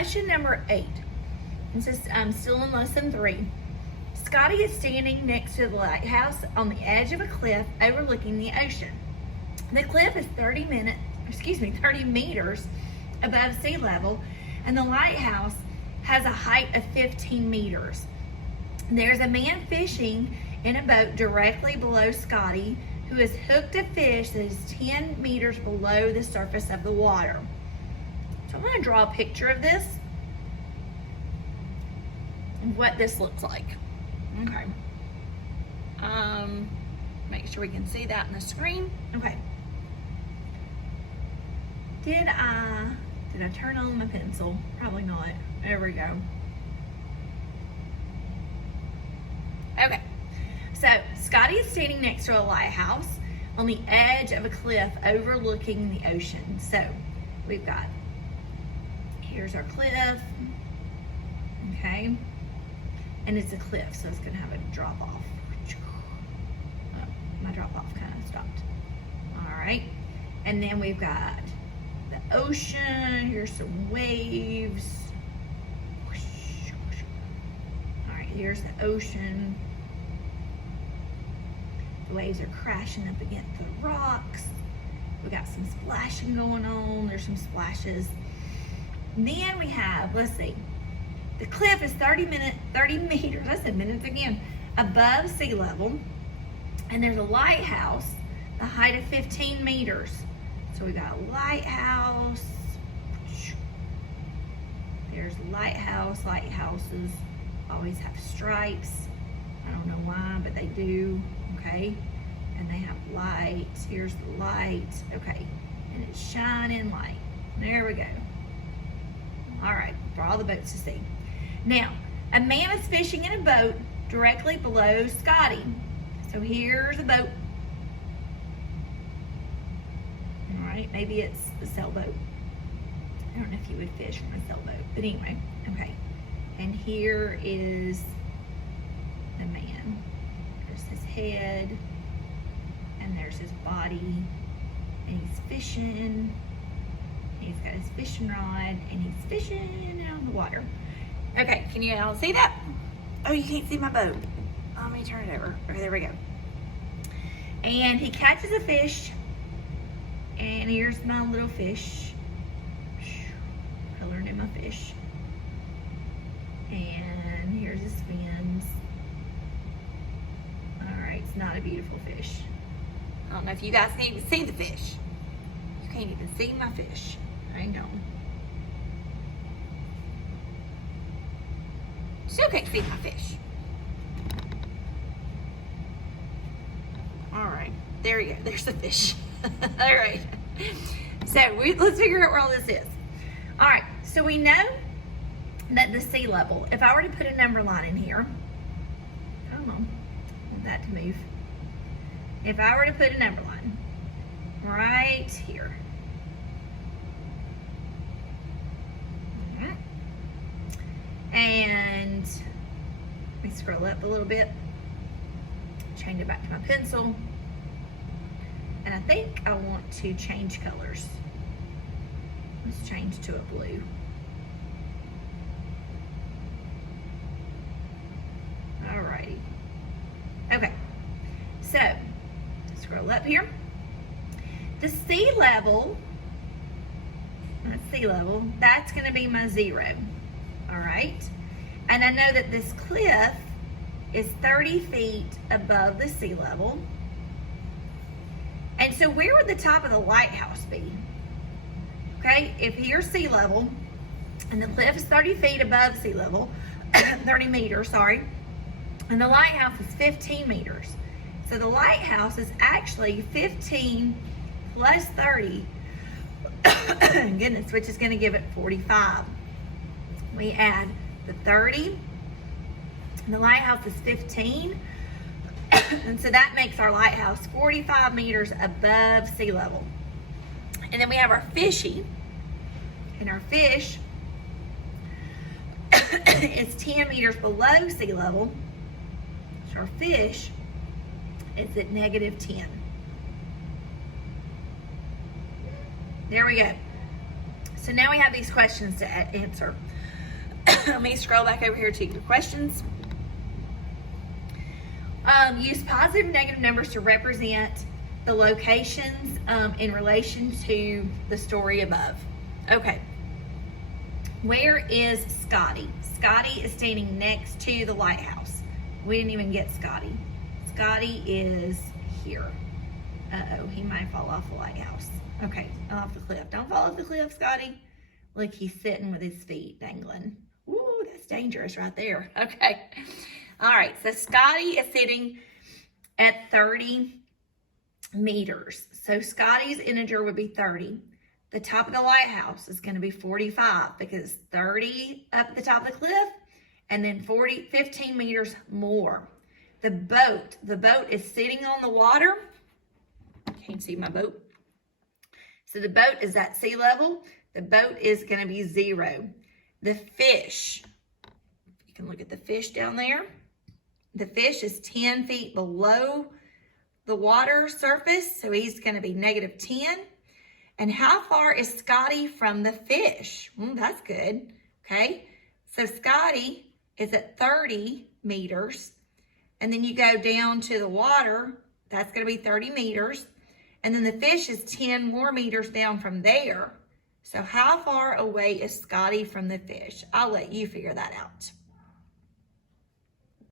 Question number 8. This is still in lesson 3. Scotty is standing next to the lighthouse on the edge of a cliff overlooking the ocean. The cliff is 30 meters above sea level, and the lighthouse has a height of 15 meters. There's a man fishing in a boat directly below Scotty, who has hooked a fish that is 10 meters below the surface of the water. So I'm going to draw a picture of this, and what this looks like. Okay. Make sure we can see that on the screen. Okay. Did I turn on my pencil? Probably not. There we go. Okay. So Scotty is standing next to a lighthouse on the edge of a cliff overlooking the ocean. So we've got, here's our cliff. Okay. And it's a cliff, so it's going to have a drop off. Oh, my drop off kind of stopped. All right. And then we've got the ocean. Here's some waves. All right, here's the ocean. The waves are crashing up against the rocks. We got some splashing going on. There's some splashes. And then we have, let's see, the cliff is 30 meters, I said minutes again, above sea level. And there's a lighthouse, the height of 15 meters. So we got a lighthouse. There's a lighthouse. Lighthouses always have stripes. I don't know why, but they do. Okay. And they have lights. Here's the light. Okay. And it's shining light. There we go. All right. For all the boats to see. Now, a man is fishing in a boat directly below Scotty. So here's a boat. All right, maybe it's a sailboat. I don't know if you would fish from a sailboat, but anyway, okay. And here is the man. There's his head, and there's his body, and he's fishing. He's got his fishing rod, and he's fishing out in the water. Okay, can you all see that? Oh, you can't see my boat. Let me turn it over. Okay, there we go. And he catches a fish. And here's my little fish. Coloring in my fish. And here's his fins. Alright, it's not a beautiful fish. I don't know if you guys can even see the fish. You can't even see my fish. Hang on. Still can't see my fish. Alright, there you go. There's the fish. Alright. So let's figure out where all this is. Alright, so we know that the sea level, if I were to put a number line in here, come on, I want that to move. If I were to put a number line right here. And let me scroll up a little bit, change it back to my pencil, and I think I want to change colors. Let's change to a blue. Alrighty. Okay, so scroll up here. The sea level, that's going to be my 0. All right, and I know that this cliff is 30 feet above the sea level. And so where would the top of the lighthouse be? Okay, if here's sea level, and the cliff is 30 feet above sea level, 30 meters, sorry, and the lighthouse is 15 meters. So the lighthouse is actually 15 plus 30, goodness, which is going to give it 45. We add the 30, and the lighthouse is 15, and so that makes our lighthouse 45 meters above sea level. And then we have our fishy, and our fish is 10 meters below sea level, so our fish is at -10. There we go. So now we have these questions to answer. Let me scroll back over here to your questions. Use positive and negative numbers to represent the locations in relation to the story above. Okay. Where is Scotty? Scotty is standing next to the lighthouse. We didn't even get Scotty. Scotty is here. Uh-oh, he might fall off the lighthouse. Okay, off the cliff. Don't fall off the cliff, Scotty. Look, he's sitting with his feet dangling. Ooh, that's dangerous right there. Okay. All right, so Scotty is sitting at 30 meters. So Scotty's integer would be 30. The top of the lighthouse is going to be 45 because 30 up at the top of the cliff and then 15 meters more. The boat is sitting on the water. Can't see my boat. So the boat is at sea level. The boat is going to be 0. The fish, you can look at the fish down there. The fish is 10 feet below the water surface, so he's going to be -10. And how far is Scotty from the fish? That's good. Okay, so Scotty is at 30 meters. And then you go down to the water, that's going to be 30 meters. And then the fish is 10 more meters down from there. So how far away is Scotty from the fish? I'll let you figure that out.